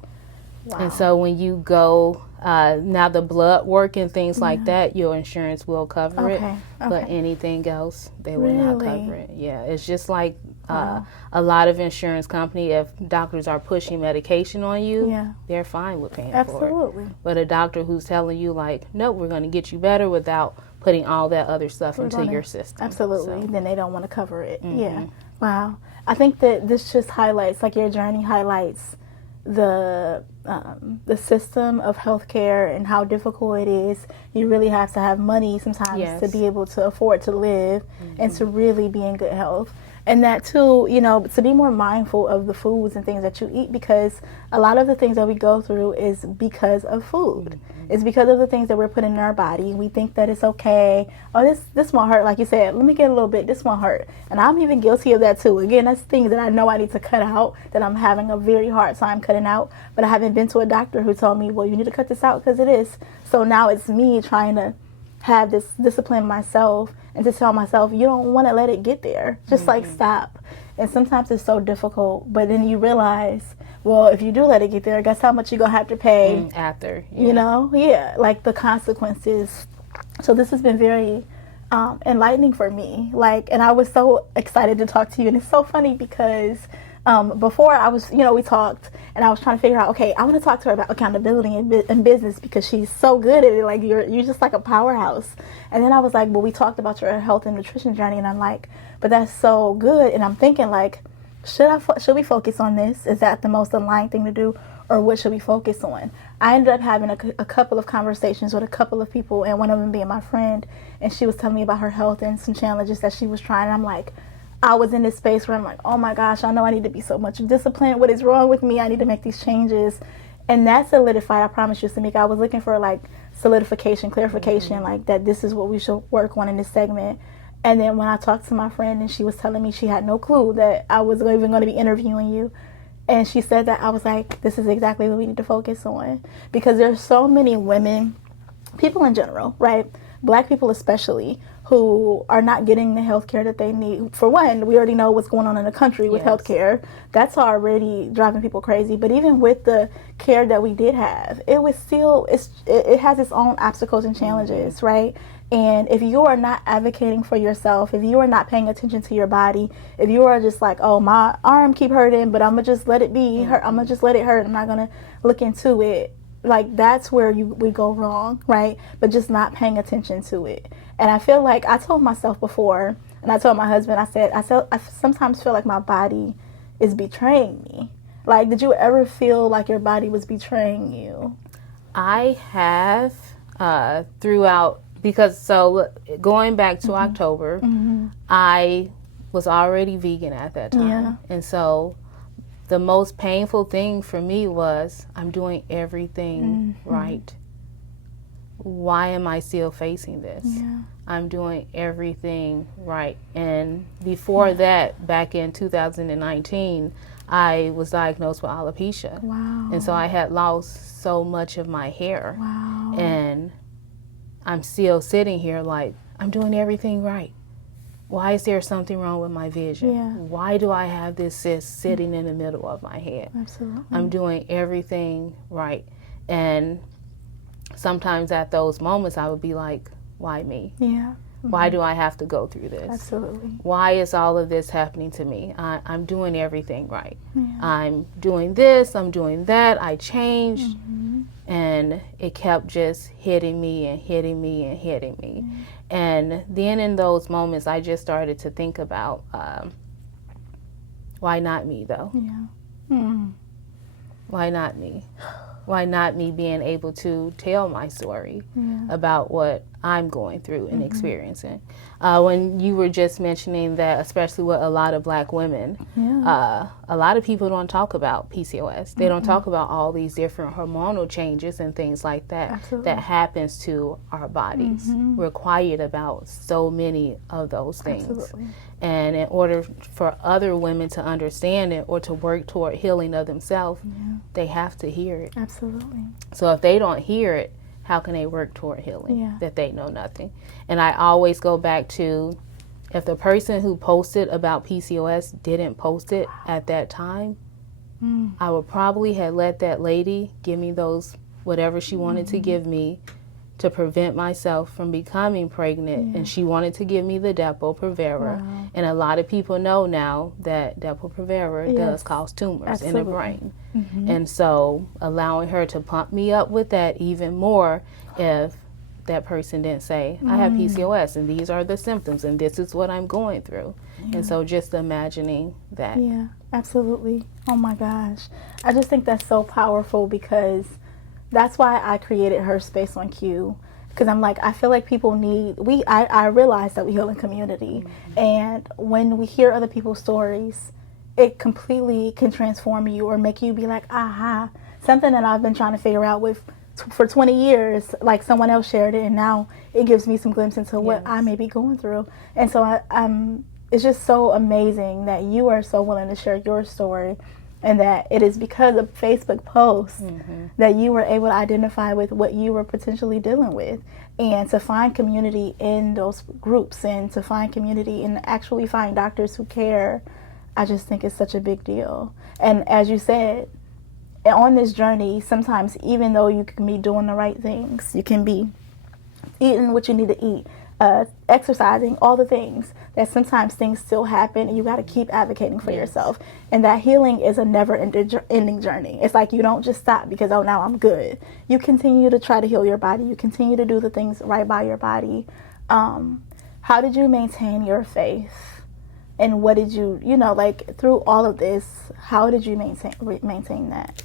Wow. And so when you go, now the blood work and things like that, your insurance will cover it. But anything else, they will not cover it. Yeah, it's just like a lot of insurance company, if doctors are pushing medication on you, they're fine with paying for it. But a doctor who's telling you like, nope, we're going to get you better without putting all that other stuff into your system. Absolutely. Then they don't want to cover it. Yeah. Wow. I think that this just highlights, like your journey highlights the system of healthcare and how difficult it is. You really have to have money sometimes to be able to afford to live and to really be in good health. And that too, you know, to be more mindful of the foods and things that you eat, because a lot of the things that we go through is because of food. It's because of the things that we're putting in our body. We think that it's okay. Oh, this won't hurt. Like you said, let me get a little bit. This won't hurt. And I'm even guilty of that too. Again, that's things that I know I need to cut out, that I'm having a very hard time cutting out. But I haven't been to a doctor who told me, well, you need to cut this out because it is. So now it's me trying to have this discipline myself and to tell myself, you don't want to let it get there. Just like stop. And sometimes it's so difficult, but then you realize, well, if you do let it get there, guess how much you're going to have to pay after, you know? Like the consequences. So this has been very enlightening for me. Like, and I was so excited to talk to you. And it's so funny because before I was, you know, we talked and I was trying to figure out, okay, I want to talk to her about accountability in business because she's so good at it. Like you're just like a powerhouse. And then I was like, well, we talked about your health and nutrition journey, and I'm like, but that's so good. And I'm thinking like, should we focus on this? Is that the most aligned thing to do? or what should we focus on? I ended up having a couple of conversations with a couple of people, and one of them being my friend, and she was telling me about her health and some challenges that she was trying. And I'm like, I was in this space where I'm like, oh my gosh, I know I need to be so much disciplined. What is wrong with me? I need to make these changes. And that solidified, I promise you, Sammika, I was looking for like solidification, clarification, like that this is what we should work on in this segment. And then when I talked to my friend and she was telling me she had no clue that I was even going to be interviewing you, and she said that, I was like, this is exactly what we need to focus on. Because there's so many women, people in general, right? Black people especially, who are not getting the health care that they need. For one, we already know what's going on in the country with health care. That's already driving people crazy. But even with the care that we did have, it was still, it has its own obstacles and challenges, right? And if you are not advocating for yourself, if you are not paying attention to your body, if you are just like, oh, my arm keep hurting, but I'm going to just let it be, I'm going to just let it hurt, I'm not going to look into it, like that's where we go wrong, right? But just not paying attention to it. And I feel like I told myself before, and I told my husband, I said I sometimes feel like my body is betraying me. Like, did you ever feel like your body was betraying you? I have throughout, because so going back to October, I was already vegan at that time. And so the most painful thing for me was, I'm doing everything right. Why am I still facing this? I'm doing everything right. And before that, back in 2019, I was diagnosed with alopecia. Wow. And so I had lost so much of my hair. Wow. And I'm still sitting here like, I'm doing everything right. Why is there something wrong with my vision? Why do I have this cyst sitting in the middle of my head? Absolutely. I'm doing everything right. And sometimes at those moments I would be like, why me? Why do I have to go through this? Absolutely. Why is all of this happening to me? I'm doing everything right. I'm doing this, I'm doing that, I changed. And it kept just hitting me and hitting me and hitting me. And then in those moments, I just started to think about, why not me though? Why not me? Why not me being able to tell my story about what I'm going through and experiencing? When you were just mentioning that, especially with a lot of Black women, a lot of people don't talk about PCOS. They don't talk about all these different hormonal changes and things like that that happens to our bodies. We're quiet about so many of those things. And in order for other women to understand it or to work toward healing of themselves, they have to hear it. Absolutely. So if they don't hear it, how can they work toward healing that they know nothing? And I always go back to, if the person who posted about PCOS didn't post it at that time, I would probably have let that lady give me those, whatever she wanted to give me to prevent myself from becoming pregnant. And she wanted to give me the Depo-Provera. And a lot of people know now that Depo-Provera does cause tumors in the brain. And so allowing her to pump me up with that even more, if that person didn't say, I have PCOS and these are the symptoms and this is what I'm going through. And so just imagining that. Yeah, absolutely. Oh my gosh. I just think that's so powerful, because that's why I created HerSpace On Cue. Because I'm like, I feel like people need, I realize that we heal in community. And when we hear other people's stories, it completely can transform you or make you be like, aha, something that I've been trying to figure out for 20 years, like someone else shared it, and now it gives me some glimpse into what I may be going through. And so it's just so amazing that you are so willing to share your story, and that it is because of Facebook posts that you were able to identify with what you were potentially dealing with, and to find community in those groups, and to find community and actually find doctors who care. I just think it's such a big deal. And as you said, on this journey, sometimes even though you can be doing the right things, you can be eating what you need to eat, exercising, all the things, that sometimes things still happen, and you got to keep advocating for yourself. And that healing is a never-ending journey. It's like you don't just stop because, oh, now I'm good. You continue to try to heal your body. You continue to do the things right by your body. How did you maintain your faith? And what did you, like through all of this, how did you maintain that?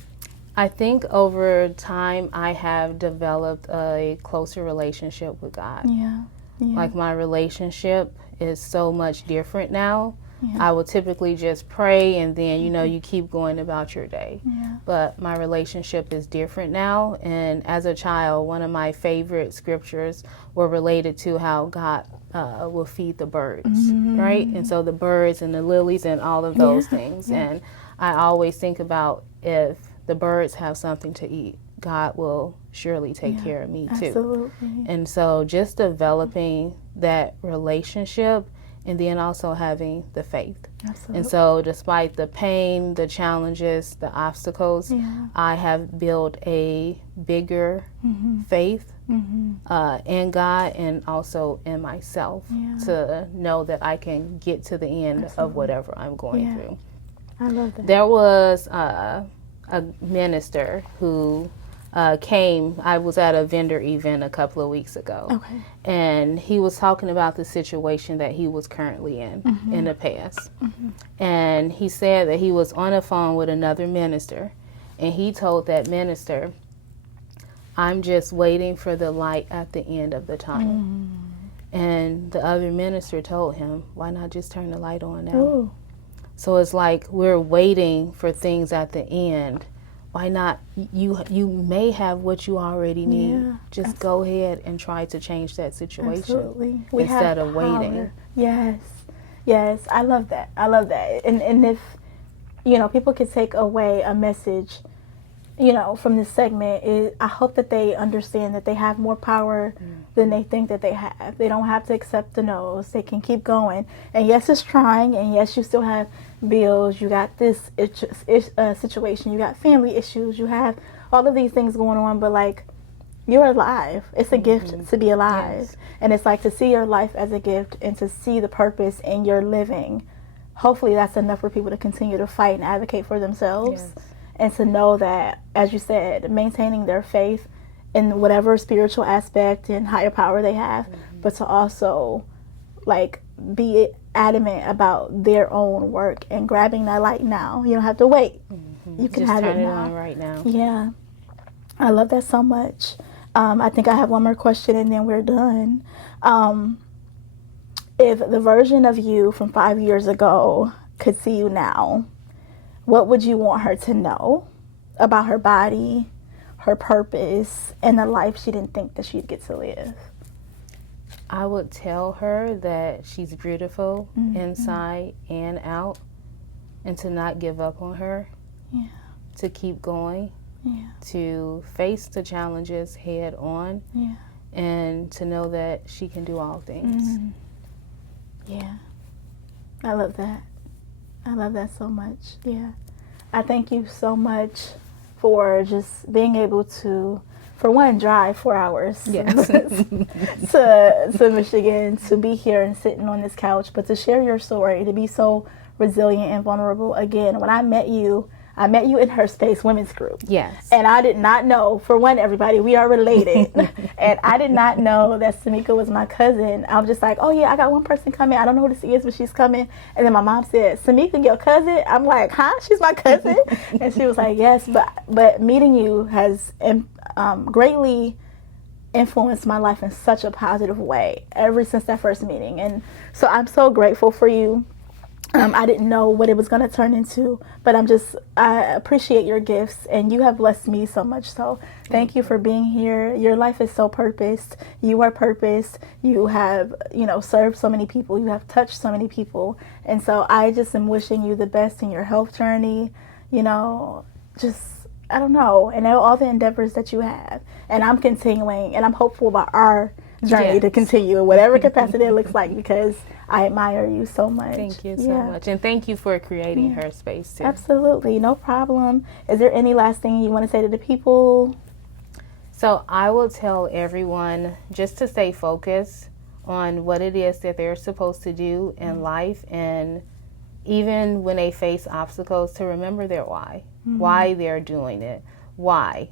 I think over time I have developed a closer relationship with God. Yeah. Like my relationship is so much different now. Yeah. I will typically just pray and then, you keep going about your day. Yeah. But my relationship is different now. And as a child, one of my favorite scriptures were related to how God will feed the birds, right? And so the birds and the lilies and all of those things. And I always think about, if the birds have something to eat, God will surely take care of me too. Absolutely. And so just developing that relationship, and then also having the faith. Absolutely. And so despite the pain, the challenges, the obstacles, I have built a bigger faith in God and also in myself to know that I can get to the end of whatever I'm going through. I love that. There was a minister who came. I was at a vendor event a couple of weeks ago. Okay. And he was talking about the situation that he was currently in the past. And he said that he was on the phone with another minister, and he told that minister, "I'm just waiting for the light at the end of the tunnel." And the other minister told him, "Why not just turn the light on now?" Ooh. So it's like we're waiting for things at the end. Why not? You may have what you already need. Yeah, just go ahead and try to change that situation. Absolutely. Instead of waiting. Yes. I love that. And if, people could take away a message, from this segment, I hope that they understand that they have more power than they think that they have. They don't have to accept the no's. They can keep going. And yes, it's trying. And yes, you still have bills. You got this situation. You got family issues. You have all of these things going on. But you're alive. It's a gift to be alive. Yes. And it's like to see your life as a gift and to see the purpose in your living. Hopefully that's enough for people to continue to fight and advocate for themselves. Yes. And to know that, as you said, maintaining their faith in whatever spiritual aspect and higher power they have, but to also be adamant about their own work and grabbing that light now. You don't have to wait. You can just have turn it it now. on right now. Yeah. I love that so much. I think I have one more question and then we're done. If the version of you from 5 years ago could see you now, what would you want her to know about her body, her purpose, and the life she didn't think that she'd get to live? I would tell her that she's beautiful inside and out, and to not give up on her. Yeah. To keep going. Yeah. To face the challenges head on. Yeah. And to know that she can do all things. Yeah. I love that. I love that so much. Yeah. I thank you so much for just being able to, for one, drive 4 hours to Michigan, to be here and sitting on this couch, but to share your story, to be so resilient and vulnerable. Again, when I met you in HerSpace Women's Group. Yes. And I did not know, for one, everybody, we are related. And I did not know that Sammika was my cousin. I was just like, oh yeah, I got one person coming. I don't know who this is, but she's coming. And then my mom said, Sammika, your cousin? I'm like, huh? She's my cousin? And she was like, yes. But meeting you has greatly influenced my life in such a positive way ever since that first meeting. And so I'm so grateful for you. I didn't know what it was going to turn into, but I appreciate your gifts, and you have blessed me so much. So thank you for being here. Your life is so purposed. You are purposed. You have, served so many people. You have touched so many people. And so I just am wishing you the best in your health journey, I don't know, and all the endeavors that you have. And I'm continuing, and I'm hopeful about our journey to continue in whatever capacity it looks like, because I admire you so much. Thank you so much. And thank you for creating HerSpace too. Absolutely. No problem. Is there any last thing you want to say to the people? So I will tell everyone just to stay focused on what it is that they're supposed to do in life, and even when they face obstacles, to remember their why they're doing it. Why?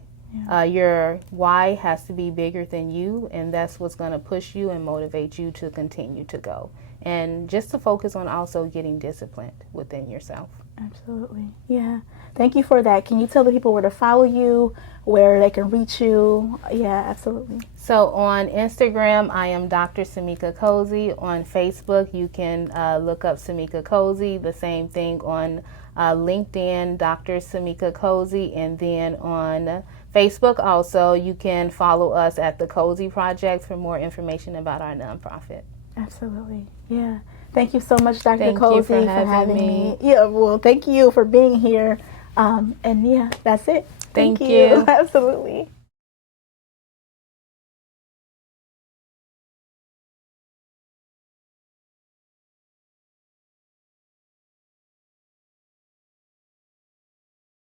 Your why has to be bigger than you, and that's what's going to push you and motivate you to continue to go. And just to focus on also getting disciplined within yourself. Absolutely. Yeah. Thank you for that. Can you tell the people where to follow you, where they can reach you? Yeah, absolutely. So on Instagram, I am Dr. Sammika Cosey. On Facebook, you can look up Sammika Cosey. The same thing on LinkedIn, Dr. Sammika Cosey. And then on Facebook also, you can follow us at the Cosey Project for more information about our nonprofit. Absolutely. Yeah. Thank you so much, Dr. Thank Cosey, you for for having me. Yeah, well, thank you for being here. And yeah, that's it. Thank you. Absolutely.